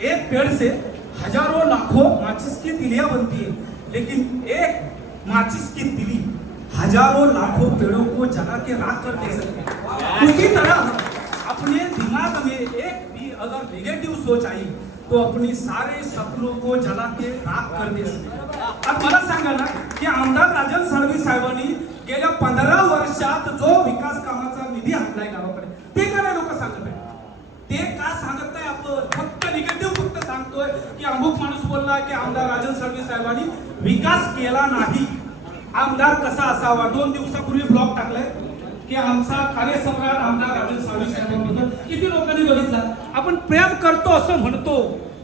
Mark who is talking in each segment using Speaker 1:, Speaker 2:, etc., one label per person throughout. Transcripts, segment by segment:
Speaker 1: एक पेड़ से हजारों लाखों माचिस की तिलियां बनती है लेकिन एक माचिस की तिली हजारों लाखों पेड़ों को जला के राख कर दे सकती है। उसी तरह अपने दिमाग में एक भी अगर नेगेटिव सोच आई तो अपनी सारे सपनों को जला के राख कर दे सकते आता मला सांगा ना की आमदार राजन साळवी साहेबांनी गेल्या पंधरा वर्षात जो विकास कामाचा निधी आणलाय गावाकडे ते काय लोक सांगत बोलला की आमदार राजन साळवी साहेबांनी विकास केला नाही. आमदार कसा असावा? दोन दिवसापूर्वी ब्लॉग टाकलाय की आमचा कार्यसम्राट आमदार राजन साळवी साहेबांबद्दल किती लोकांनी बघितला? आपण प्रेम करतो असं म्हणतो.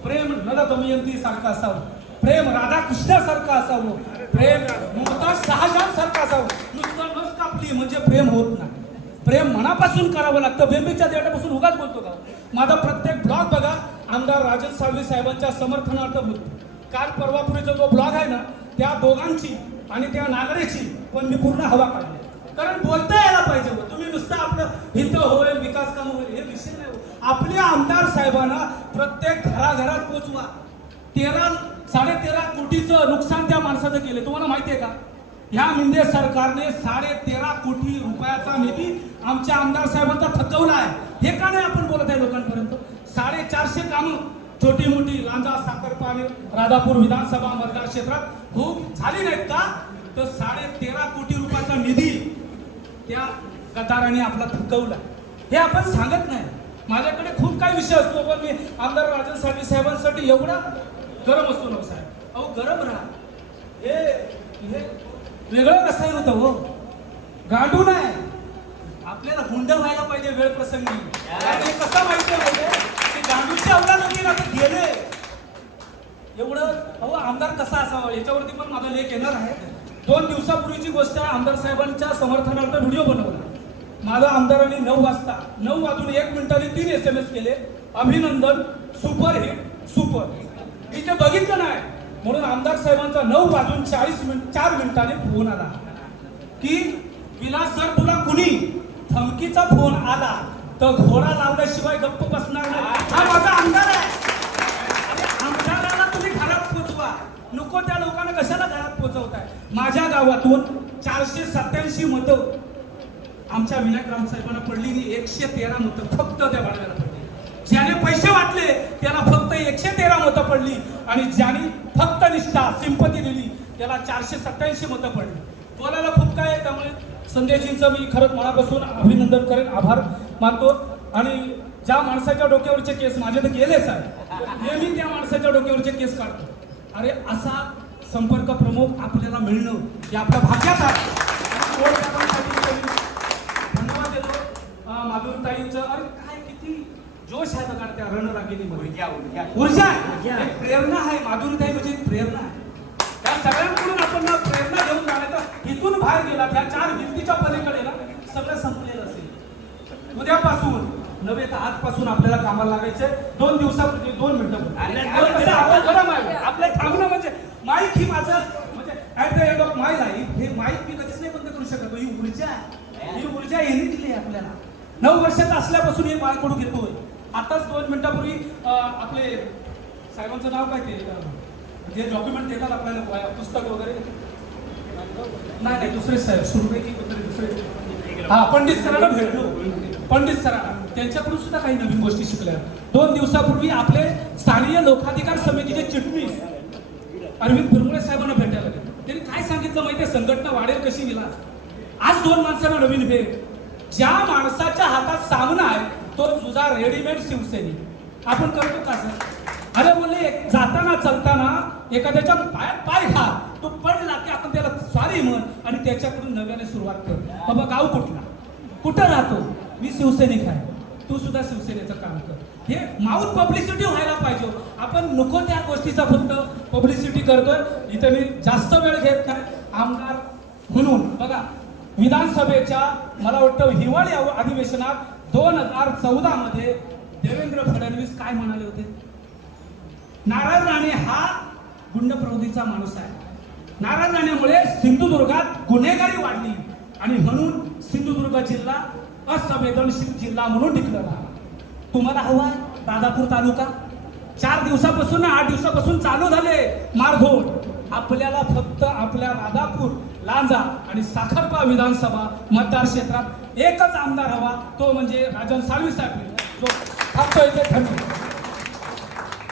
Speaker 1: प्रेम नल दमयंती सारखं असावं. प्रेम राधाकृष्णासारखं असावं. प्रेम मुमताज शहाजान सारखं असावं. नुसतं नस कापली म्हणजे प्रेम होत नाही. प्रेम मनापासून करावं लागतं. बेंबीच्या देवापासून उगाच बोलतो का? माझा प्रत्येक आमदार राजन साळवी साहेबांच्या समर्थनार्थ बोलतो काल परवापुरीचा जो ब्लॉग आहे ना त्या दोघांची आणि त्या नागरेची पण मी पूर्ण हवा काढली. कारण बोलता यायला पाहिजे हो. तुम्ही नुसतं आपलं हित होईल विकास काम होईल हे विषय नाही हो. आपल्या आमदार साहेबांना प्रत्येक घराघरात पोचवा. तेरा साडेतेरा कोटीचं नुकसान त्या माणसाचं केलं तुम्हाला माहिती आहे का? ह्या मिंदे सरकारने साडे तेरा कोटी रुपयाचा निधी आमच्या आमदार साहेबांचा थकवला आहे. हे का नाही आपण बोलत आहे लोकांपर्यंत? साडेचारशे कामं छोटी मोठी लांजा साखरपाणी राधापूर विधानसभा मतदार क्षेत्रात खूप झाली नाहीत का? तर साडे तेरा कोटी रुपयाचा निधी त्या गटाराने आपला थकवला. हे आपण सांगत नाही. माझ्याकडे खूप काही विषय असतो पण मी आमदार राजन साळवी साहेबांसाठी एवढा गरम असतो ना साहेब. अहो गरम राहा. हे हे वेगळं कसं होतं हो गांडू नाही आपल्याला हुंड व्हायला पाहिजे वेळ प्रसंगी. हे कसं माहिती आहे म्हणजे की गांडूची अवला नदी ना ते गेले एवढं अहो आमदार कसा असावा? याच्यावरती पण माझा लेख येणार आहे. दोन दिवसापूर्वीची गोष्ट आहे आमदार साहेबांच्या समर्थनार्थ व्हिडिओ बनवला. माझा आमदारांनी नऊ वाजता नऊ वाजून एक मिनिटाने तीन एस एम एस केले. अभिनंदन सुपर हिट सुपर इथे बघितलं नाही. म्हणून आमदार साहेबांचा नऊ वाजून चाळीस मिनिट चार मिनिटाने फोन आला. की विलास जर तुला कुणी धमकीचा फोन आला तर घोडा लावल्याशिवाय गप्प बसणार गावातून चारशे सत्याऐंशी मतं आमच्या विनायक रामसाहेबांना पडली की एकशे तेरा मतं फक्त त्या भाडव्याला पडली. ज्याने पैसे वाटले त्याला फक्त एकशे तेरा मतं पडली. आणि ज्याने फक्त निष्ठा सिंपती दिली त्याला चारशे सत्याऐंशी मतं पडली. बोलायला खूप काय आहे त्यामुळे. संजयजींचं मी खरंच मनापासून अभिनंदन करेन आभार मानतो. आणि ज्या माणसाच्या डोक्यावरचे केस माझे तर गेलेच आहे नेहमी त्या माणसाच्या डोक्यावरचे केस काढतो. अरे असा संपर्क प्रमुख आपल्याला मिळणं हे आपल्या भाग्यात आहे. धन्यवाद देतो. माधुरीताईंचं अरे काय किती जोश आहे बघा त्या रणरागिणीमध्ये.
Speaker 2: ऊर्जा
Speaker 1: आहे. प्रेरणा आहे. माधुरीताई म्हणजे प्रेरणा आहे. त्या सगळ्यांकडून आपण प्रेरणा घेऊन जाण्याचं इथून बाहेर गेला. त्या चार भिंतीच्या पलीकडे ना सगळं संपलेलं असेल. उद्यापासून नव्हे तर आजपासून आपल्याला कामाला लागायचे दोन दिवसापूर्वी दोन मिनिटं आपलं थांबणं म्हणजे माईक ही माझं म्हणजे at the end of my life हे माईक मी कधीच नाही बंद करू शकत. ही ऊर्जा ही ऊर्जा यांनी दिली आहे आपल्याला. नऊ वर्षाचा असल्यापासून हे बाळकडू घेतोय. आताच दोन मिनिटापूर्वी आपले साहेबांचं नाव काय ते जे डॉक्युमेंट देतात आपल्याला पुस्तक वगैरे. नाही नाही दुसरे साहेब सुरपैकी कुठले दुसरे. हा पंडित सरांना भेटलो. पंडित सरांना त्यांच्याकडून सुद्धा काही नवीन गोष्टी शिकल्या. दोन दिवसापूर्वी आपले स्थानीय लोकाधिकार समितीचे चिटणीस अरविंद फुरमुळे साहेबांना भेटायला गेले. त्यांनी काय सांगितलं माहितीये संघटना वाढेल कशी विला आज दोन माणसांना नवीन भेट. ज्या माणसाच्या हातात सामना आहे तो तुझा रेडीमेड शिवसैनिक आपण करतो का सर? अरे बोलले जाताना चालताना एखाद्याच्या पायात पाय घा तो पडला की आपण त्याला सॉरी म्हण आणि त्याच्याकडून नव्याने सुरुवात कर. बाबा गाव कुठला? कुठं राहतो? मी शिवसैनिक आहे. तू सुद्धा शिवसेनेचं काम कर हे माऊन पब्लिसिटी व्हायला पाहिजे हो. आपण नको त्या गोष्टीचा फक्त पब्लिसिटी करतोय. इथे मी जास्त वेळ घेत नाही. आमदार म्हणून बघा विधानसभेच्या मला वाटतं हिवाळी अधिवेशनात दोन हजार चौदा मध्ये देवेंद्र फडणवीस काय म्हणाले होते? नारायण राणे हा गुंड प्रवृत्तीचा माणूस आहे. नारायण राणेमुळे सिंधुदुर्गात गुन्हेगारी वाढली आणि म्हणून सिंधुदुर्ग जिल्हा असंवेदनशील जिल्हा म्हणून डिक्लेअर तुम्हाला हवा आहे? राधापूर तालुका? चार दिवसापासून आठ दिवसापासून चालू झाले मारधोड आपल्याला फक्त आपल्या राधापूर लांजा आणि साखरपा विधानसभा मतदारक्षेत्रात एकच आमदार हवा तो म्हणजे राजन साळवी साहेब. जो फक्त इथे ठरले